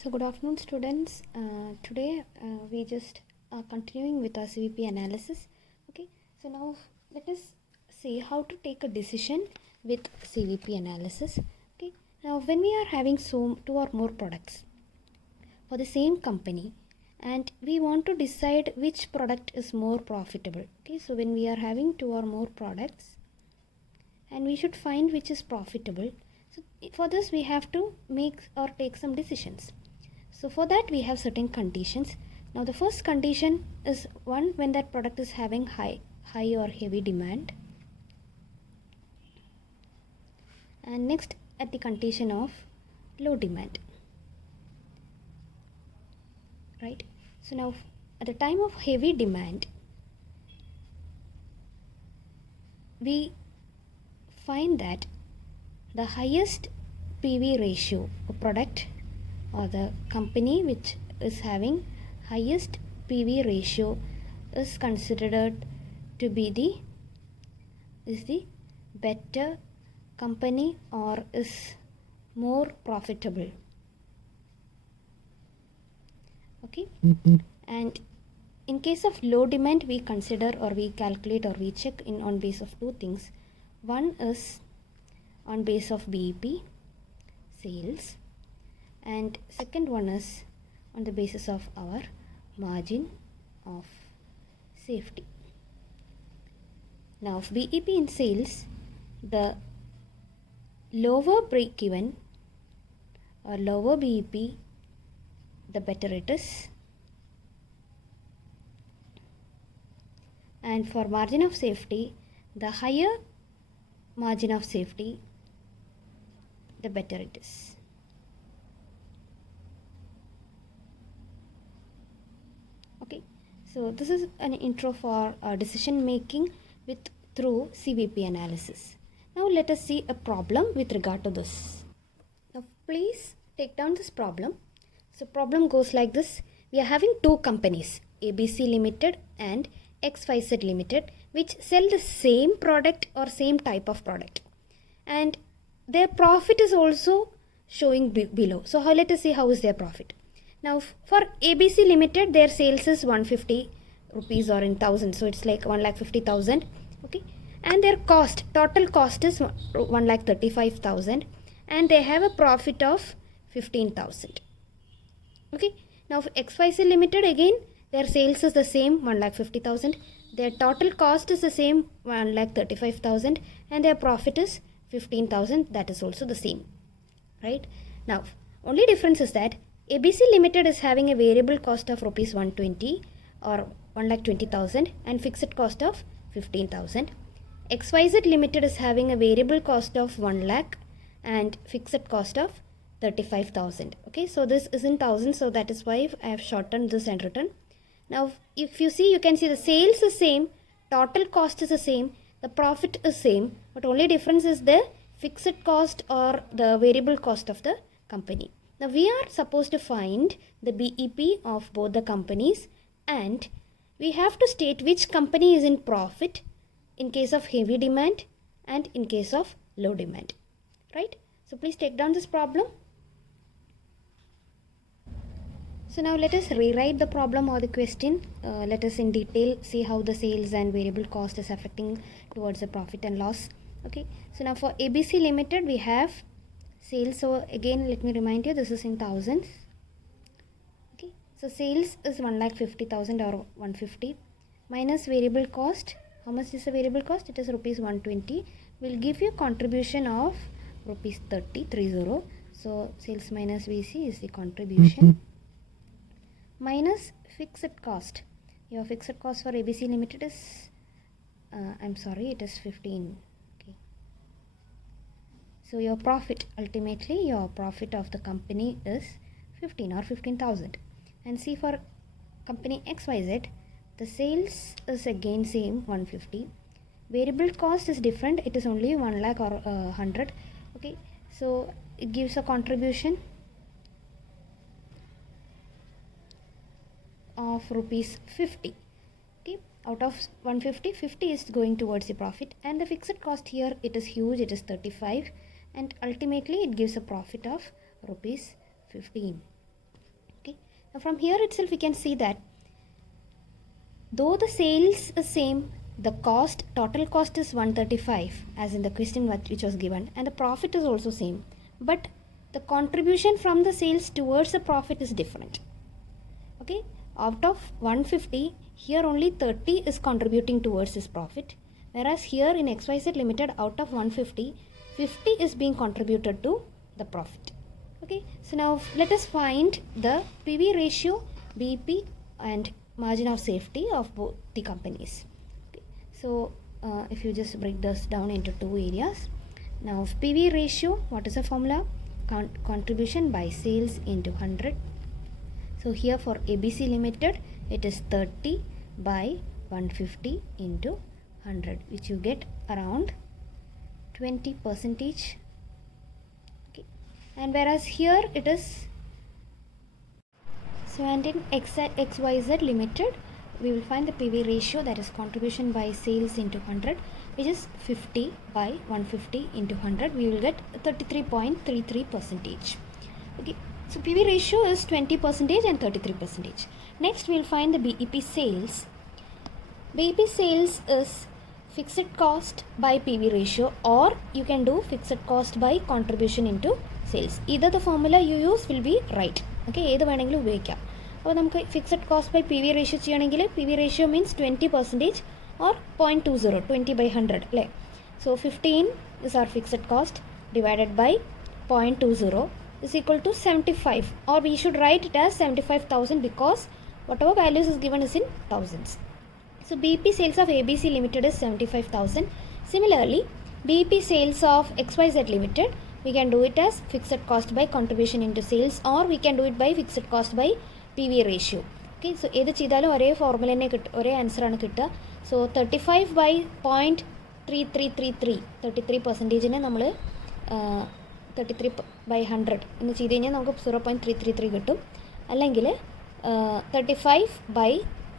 So good afternoon students. Today we just are continuing with our CVP analysis. Okay, so now let us see how to take a decision with CVP analysis. Okay, now when we are having two or more products for the same company and we want to decide which product is more profitable. Okay, so when we are having two or more products and we should find which is profitable. So for this we have to make or take some decisions. So for that we have certain conditions. Now the first condition is one, when that product is having high or heavy demand, and next at the condition of low demand, right? So now at the time of heavy demand we find that the highest PV ratio of product or the company which is having highest PV ratio is considered to be the better company or is more profitable. Okay, and in case of low demand we consider or we calculate or we check in on base of two things. One is on base of BEP sales, and second one is on the basis of our margin of safety. Now BEP in sales, the lower break even or lower BEP, the better it is, and for margin of safety, the higher margin of safety, the better it is. Okay, so this is an intro for decision making through CVP analysis. Now let us see a problem with regard to this. Now please take down this problem. So problem goes like this. We are having two companies, ABC Limited and XYZ Limited, which sell the same product or same type of product, and their profit is also showing below. So let us see how is their profit. Now for ABC Limited, their sales is 150 rupees or in thousand, so it's like 1,50,000. Okay, and their total cost is 1,35,000, and they have a profit of 15,000. Okay, now for XYZ Limited, again their sales is the same 1,50,000, their total cost is the same 1,35,000, and their profit is 15,000. That is also the same, right? Now only difference is that ABC Limited is having a variable cost of rupees 120 or 1,20,000 and fixed cost of 15,000. XYZ Limited is having a variable cost of 1 lakh and fixed cost of 35,000. Okay, so this is in thousands, so that is why I have shortened this and written. Now if you see, you can see the sales is same, total cost is the same, the profit is same, but only difference is the fixed cost or the variable cost of the company. Now we are supposed to find the BEP of both the companies, and we have to state which company is in profit in case of heavy demand and in case of low demand, right? So please take down this problem. So now let us rewrite the problem or the question. Let us in detail see how the sales and variable cost is affecting towards the profit and loss. Okay, so now for ABC Limited we have sales. So again let me remind you, this is in thousands. Okay, so sales is 1,50,000 or 150 minus variable cost. How much is the variable cost? It is rupees 120. Will give you contribution of rupees 30. So sales minus VC is the contribution minus fixed cost. Your fixed cost for ABC Limited is it is 15. Okay, so your profit, ultimately your profit of the company is 15 or 15,000. And see for company XYZ, the sales is again same 150, variable cost is different, it is only 1 lakh or 100. Okay, so it gives a contribution of rupees 50. Okay, out of 150, 50 is going towards the profit, and the fixed cost here, it is huge, it is 35, and ultimately it gives a profit of rupees 15. Now from here itself we can see that though the sales is same, the total cost is 135 as in the question which was given, and the profit is also same, but the contribution from the sales towards the profit is different. Okay, out of 150, here only 30 is contributing towards this profit, whereas here in XYZ Limited, out of 150, 50 is being contributed to the profit. Okay, so now let us find the PV ratio, BP and margin of safety of both the companies. Okay, so if you just break this down into two areas. Now PV ratio, what is the formula? Contribution by sales into 100. So here for ABC Limited, it is 30 by 150 into 100, which you get around 20%. Okay, and whereas here it is, so and in XYZ Limited, we will find the PV ratio, that is contribution by sales into 100, which is 50 by 150 into 100. We will get 33.33%. Okay, so PV ratio is 20% and 33%. Next we will find the BEP sales. BEP sales is fixed cost by PV ratio, or you can do fixed cost by contribution into sales. Either the formula you use will be right. Okay, either വേണമെങ്കിലും ഉപയോഗിക്കാം. അപ്പോൾ നമുക്ക് fixed cost by PV ratio ചെയ്യണമെങ്കിൽ PV ratio means 20% or 0.20, 20 by 100 അല്ലേ. So 15 is our fixed cost divided by 0.20 is equal to 75, or we should write it as 75,000 because whatever values is given is in thousands. So BEP sales of ABC Limited is 75,000. Similarly, BEP sales of XYZ Limited, we can do it as fixed cost by contribution into sales, or we can do it by fixed cost by PV ratio. Okay, so ഏത് ചെയ്താലും ഒരേ formula തന്നെ കിട്ടും, ഒരേ ആൻസറാണ് കിട്ടുക. So 35 by 0.3333, 33%നെ നമ്മൾ 33 by 100 എന്ന് ചെയ്ത് കഴിഞ്ഞാൽ നമുക്ക് 0.333 കിട്ടും. അല്ലെങ്കിൽ 35 by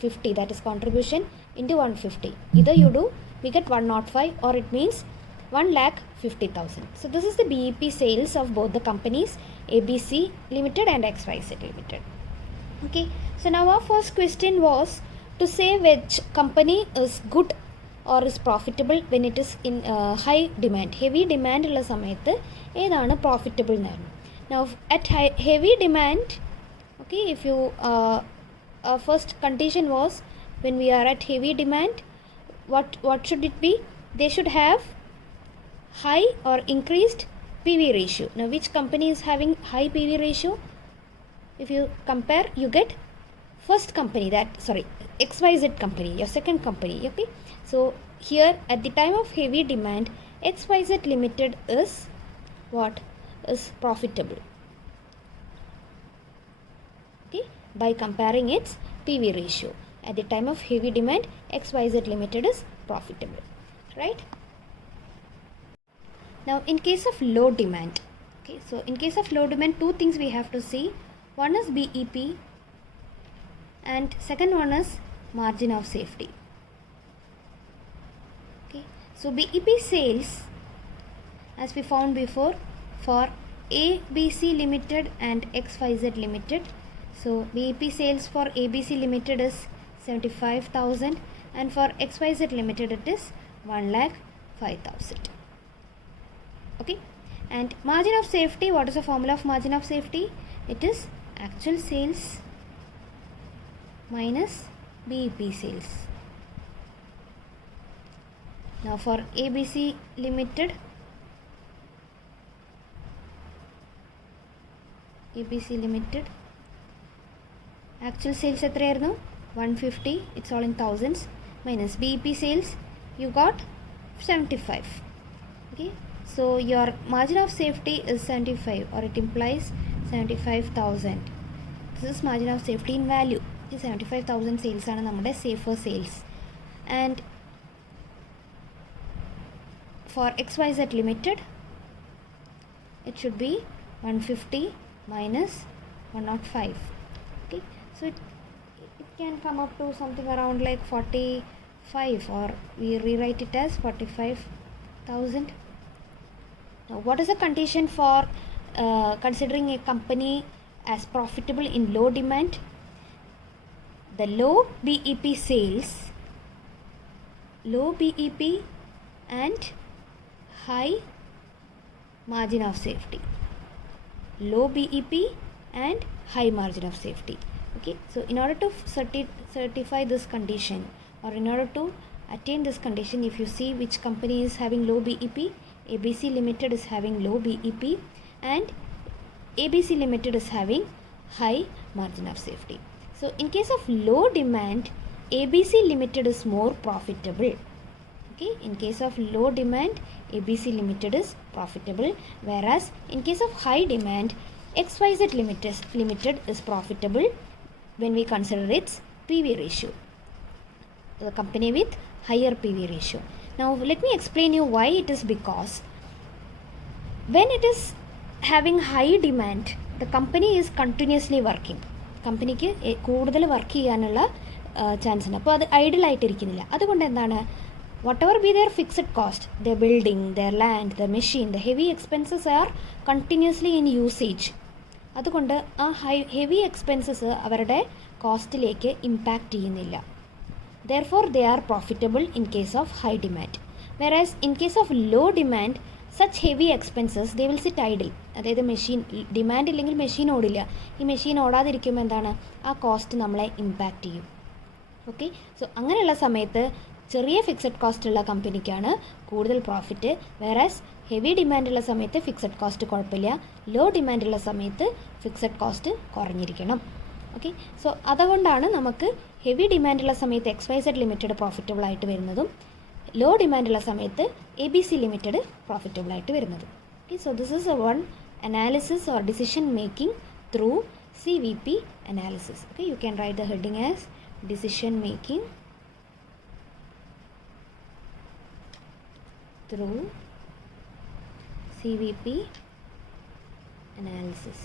50, that is contribution into 150. Either you do, we get 105, or it means 1,50,000. So this is the BEP sales of both the companies, ABC Limited and XYZ Limited. Okay, so now our first question was to say which company is good or is profitable when it is in high demand. Heavy demand ഉള്ള സമയത്ത് ഏതാണ് profitable എന്നാണ്. Now at heavy demand, okay, if you our first condition was when we are at heavy demand, what should it be? They should have high or increased PV ratio. Now which company is having high PV ratio? If you compare, you get first company, XYZ company, your second company. Okay, so here at the time of heavy demand, XYZ Limited is what? Is profitable. Okay, by comparing its PV ratio. At the time of heavy demand, XYZ Limited is profitable, right? Now in case of low demand, okay, so in case of low demand, two things we have to see. One is BEP and second one is margin of safety. Okay, so BEP sales, as we found before, for ABC Limited and XYZ Limited. So BEP sales for ABC Limited is 75,000 and for XYZ Limited it is 1,05,000. Okay, and margin of safety, what is the formula of margin of safety? It is actual sales minus BEP sales. Now for ABC Limited, actual sales എത്രയായിരുന്നു? 150, it's all in thousands, minus BEP sales, you got 75. Okay, so your margin of safety is 75, or it implies 75,000. This is margin of safety in value. 75,000 sales ആണ് നമ്മുടെ safer sales. And for XYZ Limited, it should be 150 minus 105. Okay, so it can come up to something around like 45, or we rewrite it as 45,000. Now what is the condition for considering a company as profitable in low demand. The low BEP sales, low BEP and high margin of safety. Low BEP and high margin of safety. Okay, so in order to certify this condition, or in order to attain this condition, if you see which company is having low BEP, ABC Limited is having low BEP and ABC Limited is having high margin of safety. So in case of low demand, ABC Limited is more profitable. Okay, in case of low demand, ABC Limited is profitable, whereas in case of high demand, XYZ Limited is profitable when we consider its PV ratio, the company with higher PV ratio. Now let me explain you why it is. Because when it is having high demand, the company is continuously working. കമ്പനിക്ക് കൂടുതൽ work ചെയ്യാനുള്ള chance ഉണ്ട്. അപ്പോൾ അത് ഐഡിലായിട്ടിരിക്കുന്നില്ല. അതുകൊണ്ട് എന്താണ്, whatever be their fixed cost, their building, their land, the machine, the heavy expenses are continuously in usage. അതുകൊണ്ട് ആ ഹെവി എക്സ്പെൻസസ് അവരുടെ കോസ്റ്റിലേക്ക് ഇമ്പാക്റ്റ് ചെയ്യുന്നില്ല. Therefore they are profitable in case of high demand. Whereas in case of low demand, such heavy expenses they will sit idle. അതായത് machine demand ഇല്ലെങ്കിൽ machine ഓടില്ല. ഈ machine ഓടാതിരിക്കുമ്പോൾ എന്താണ്, ആ cost നമ്മളെ ഇമ്പാക്റ്റ് ചെയ്യും. Okay, so അങ്ങനെയുള്ള സമയത്ത് ചെറിയ ഫിക്സഡ് കോസ്റ്റ് ഉള്ള കമ്പനിക്കാണ് കൂടുതൽ പ്രോഫിറ്റ്. വേറാസ് ഹെവി ഡിമാൻഡുള്ള സമയത്ത് ഫിക്സഡ് കോസ്റ്റ് കുഴപ്പമില്ല, ലോ ഡിമാൻഡുള്ള സമയത്ത് ഫിക്സഡ് കോസ്റ്റ് കുറഞ്ഞിരിക്കണം. ഓക്കെ, സോ അതുകൊണ്ടാണ് നമുക്ക് ഹെവി ഡിമാൻഡുള്ള സമയത്ത് XYZ ലിമിറ്റഡ് പ്രോഫിറ്റബിൾ ആയിട്ട് വരുന്നതും ലോ ഡിമാൻഡുള്ള സമയത്ത് ABC ലിമിറ്റഡ് പ്രോഫിറ്റബിൾ ആയിട്ട് വരുന്നതും. Okay, so this is A one analysis or decision making through CVP analysis. Okay, you can write the heading as decision making through CVP analysis.